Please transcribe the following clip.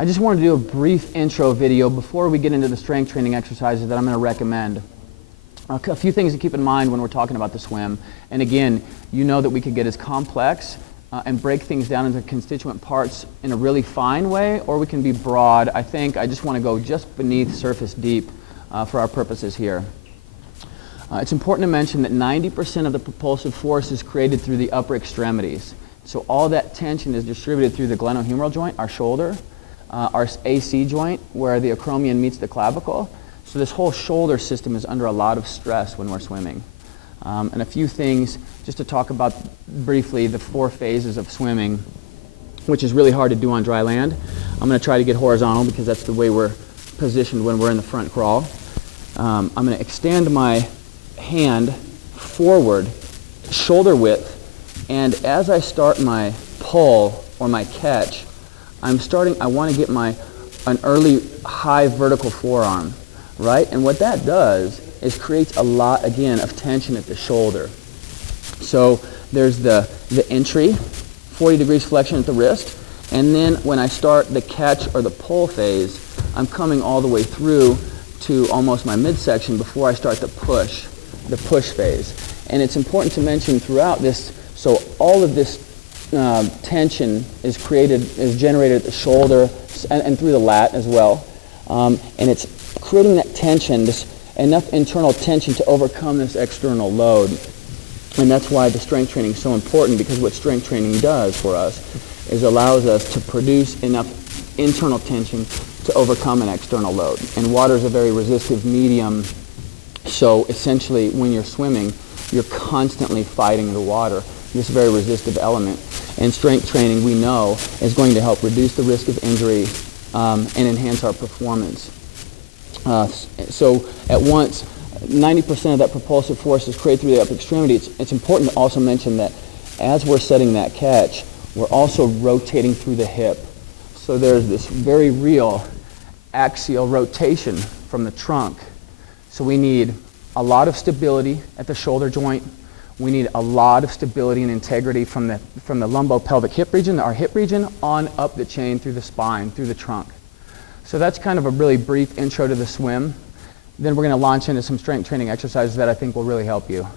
I just wanted to do a brief intro video before we get into the strength training exercises that I'm going to recommend. A few things to keep in mind when we're talking about the swim. And again, you know that we could get as complex and break things down into constituent parts in a really fine way, or we can be broad. I just want to go just beneath surface deep for our purposes here. It's important to mention that 90% of the propulsive force is created through the upper extremities. So all that tension is distributed through the glenohumeral joint, our shoulder, our AC joint, where the acromion meets the clavicle. So this whole shoulder system is under a lot of stress when we're swimming. And a few things just to talk about briefly, the 4 phases of swimming, which is really hard to do on dry land. I'm going to try to get horizontal because that's the way we're positioned when we're in the front crawl. I'm going to extend my hand forward, shoulder width, and as I start my pull or my catch, I want to get an early high vertical forearm, right? And what that does is creates a lot, again, of tension at the shoulder. So there's the entry, 40 degrees flexion at the wrist, and then when I start the catch or the pull phase, I'm coming all the way through to almost my midsection before I start the push phase. And it's important to mention throughout this, so all of this tension is generated at the shoulder and through the lat as well. And it's creating that tension, enough internal tension to overcome this external load. And that's why the strength training is so important, because what strength training does for us is allows us to produce enough internal tension to overcome an external load. And water is a very resistive medium, so essentially when you're swimming, you're constantly fighting the water, this very resistive element. And strength training, we know, is going to help reduce the risk of injury and enhance our performance. So at once, 90% of that propulsive force is created through the upper extremity. It's important to also mention that as we're setting that catch, we're also rotating through the hip. So there's this very real axial rotation from the trunk. So we need a lot of stability at the shoulder joint. We need a lot of stability and integrity from the lumbopelvic hip region, our hip region, on up the chain through the spine, through the trunk. So that's kind of a really brief intro to the swim. Then we're going to launch into some strength training exercises that I think will really help you.